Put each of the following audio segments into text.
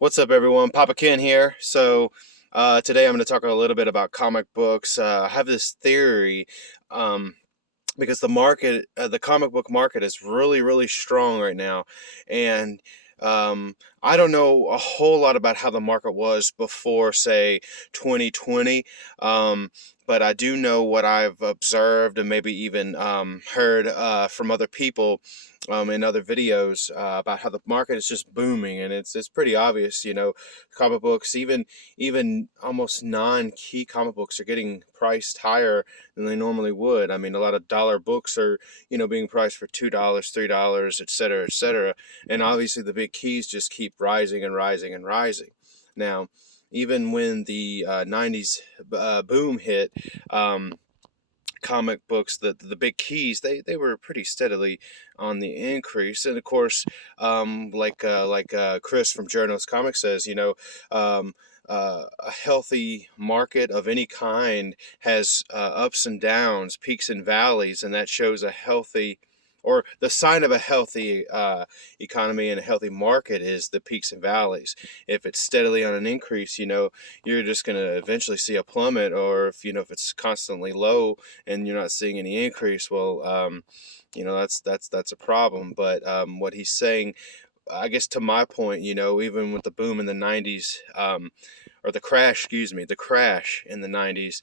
What's up, everyone? Papa Ken here. Today I'm going to talk a little bit about comic books. I have this theory um, because the comic book market is really, really strong right now. And I don't know a whole lot about how the market was before, say, 2020. Um, but I do know what I've observed and maybe even heard from other people in other videos about how the market is just booming, and it's pretty obvious. Comic books, even almost non-key comic books, are getting priced higher than they normally would. I mean, a lot of dollar books are, being priced for $2, $3, et cetera, et cetera. And obviously the big keys just keep rising and rising and rising. Now, even when the 90s boom hit, um, comic books, the big keys, they were pretty steadily on the increase. And of course, Chris from Journos Comics says, a healthy market of any kind has ups and downs, peaks and valleys, and that shows a healthy, or the sign of a healthy economy and a healthy market is the peaks and valleys. If it's steadily on an increase, you're just going to eventually see a plummet. Or if it's constantly low and you're not seeing any increase, well, that's a problem. But what he's saying, I guess, to my point, even with the boom in the 90s, or the crash, excuse me, the crash in the 90s,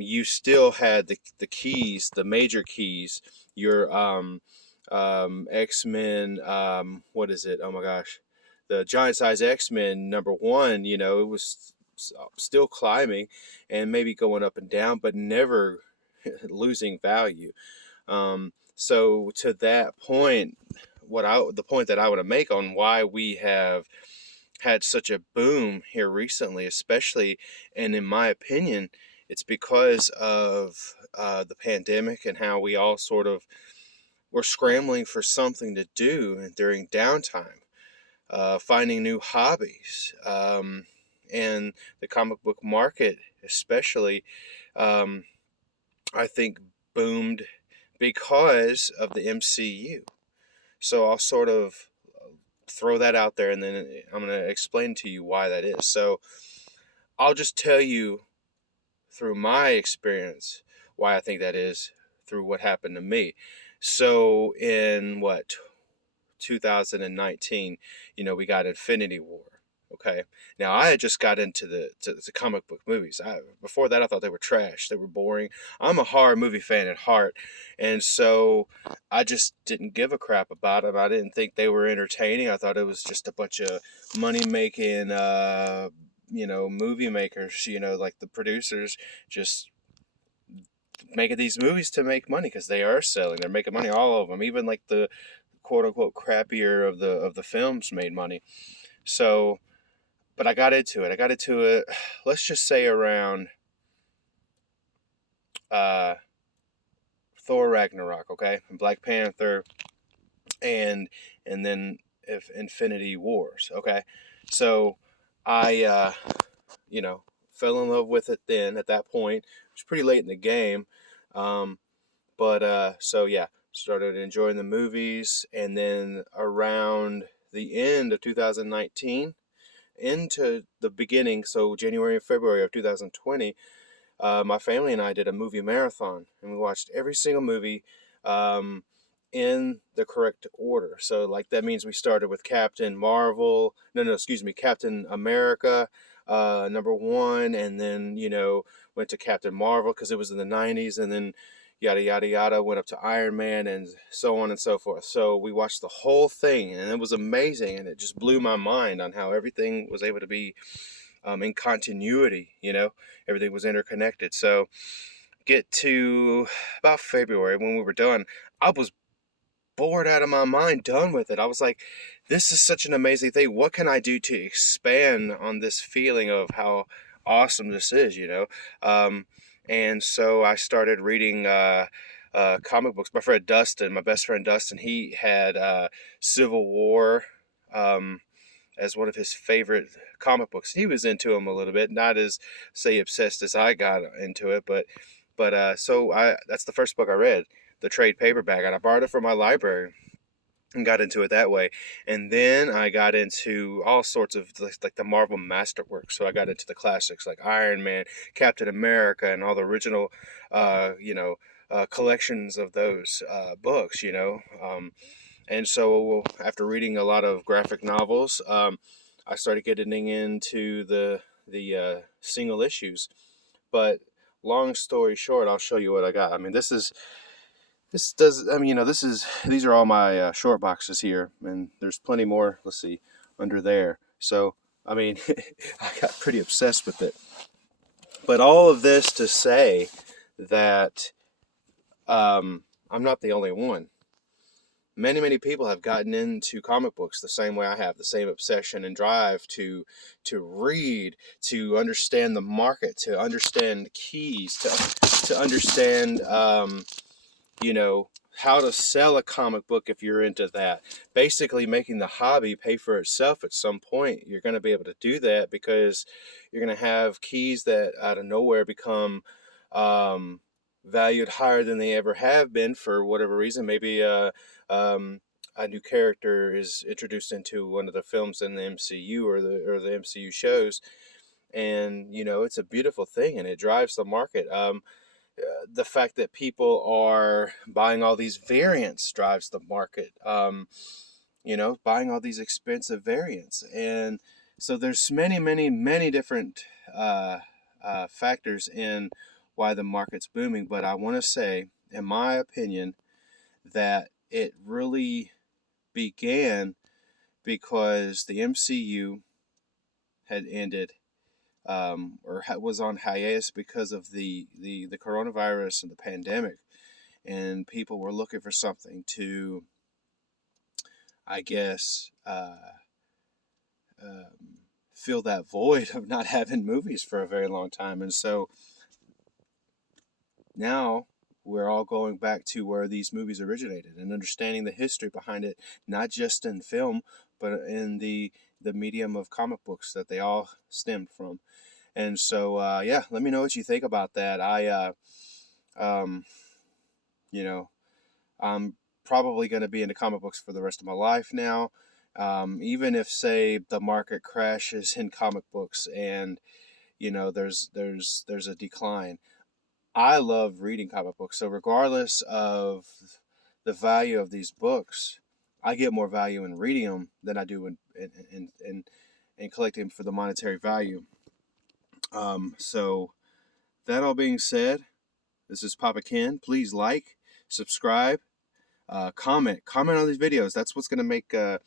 you still had the keys, the major keys, your X-Men, what is it? Oh my gosh. The giant size X-Men #1, it was still climbing and maybe going up and down, but never losing value. So to that point, the point that I want to make on why we have had such a boom here recently, especially, and in my opinion, it's because of the pandemic and how we all sort of were scrambling for something to do during downtime, finding new hobbies, and the comic book market, especially, um, I think boomed because of the MCU. So I'll sort of throw that out there, and then I'm going to explain to you why that is. So I'll just tell you through my experience why I think that is, through what happened to me. So in 2019, we got Infinity War. Okay. Now I had just got into the comic book movies. Before that, I thought they were trash. They were boring. I'm a horror movie fan at heart, and so I just didn't give a crap about them. I didn't think they were entertaining. I thought it was just a bunch of money making, movie makers. Like the producers just making these movies to make money because they are selling. They're making money, all of them. Even like the quote unquote crappier of the films made money. So, but I got into it. Let's just say around uh, Thor Ragnarok, okay, and Black Panther, and then if Infinity Wars, okay. So I, fell in love with it then. At that point, it was pretty late in the game, um, but so yeah, started enjoying the movies, and then around the end of 2019 into the beginning, so January and February of 2020, my family and I did a movie marathon, and we watched every single movie um, in the correct order. So, like, that means we started with Captain Marvel, no, excuse me, Captain America, #1, and then, went to Captain Marvel because it was in the 90s, and then yada yada yada, went up to Iron Man, and so on and so forth. So we watched the whole thing, and it was amazing, and it just blew my mind on how everything was able to be in continuity. Everything was interconnected. So get to about February when we were done, I was bored out of my mind, done with it. I was like, this is such an amazing thing. What can I do to expand on this feeling of how awesome this is? Um, and so I started reading comic books. My best friend Dustin, he had Civil War as one of his favorite comic books. He was into them a little bit, not as, say, obsessed as I got into it, but so I that's the first book I read, the trade paperback, and I borrowed it from my library. and got into it that way. And then I got into all sorts of like the Marvel masterwork. So I got into the classics like Iron Man, Captain America, and all the original, collections of those books. And so after reading a lot of graphic novels, I started getting into the single issues. But long story short, I'll show you what I got. I mean, this does. I mean, these are all my short boxes here, and there's plenty more. Let's see, under there. So I mean, I got pretty obsessed with it. But all of this to say that I'm not the only one. Many people have gotten into comic books the same way I have, the same obsession and drive to read, to understand the market, to understand keys, to understand how to sell a comic book if you're into that. Basically making the hobby pay for itself at some point. You're going to be able to do that because you're going to have keys that out of nowhere become valued higher than they ever have been for whatever reason. Maybe a new character is introduced into one of the films in the MCU or the MCU shows, and it's a beautiful thing and it drives the market. The fact that people are buying all these variants drives the market. Buying all these expensive variants, and so there's many different factors in why the market's booming. But I want to say, in my opinion, that it really began because the MCU had ended, was on hiatus because of the coronavirus and the pandemic, and people were looking for something to, I guess, fill that void of not having movies for a very long time. And so now we're all going back to where these movies originated and understanding the history behind it, not just in film, but in the medium of comic books that they all stemmed from. And so, yeah, let me know what you think about that. Um, you know, I'm probably going to be into comic books for the rest of my life now. Even if, say, the market crashes in comic books and there's a decline. I love reading comic books, so regardless of the value of these books, I get more value in reading them than I do in collecting them for the monetary value. So that all being said, this is Papa Ken. Please like, subscribe, comment on these videos. That's what's going to make the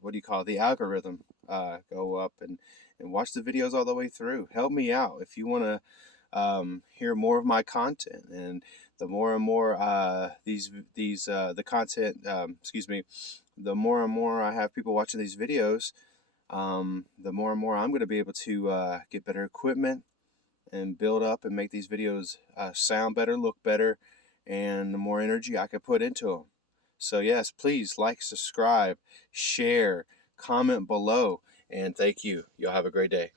what do you call it, the algorithm go up, and watch the videos all the way through. Help me out if you want to hear more of my content, and the more and more the content, the more and more I have people watching these videos, the more and more I'm going to be able to get better equipment and build up and make these videos sound better, look better, and the more energy I can put into them. So yes, please like, subscribe, share, comment below, and thank you. You'll have a great day.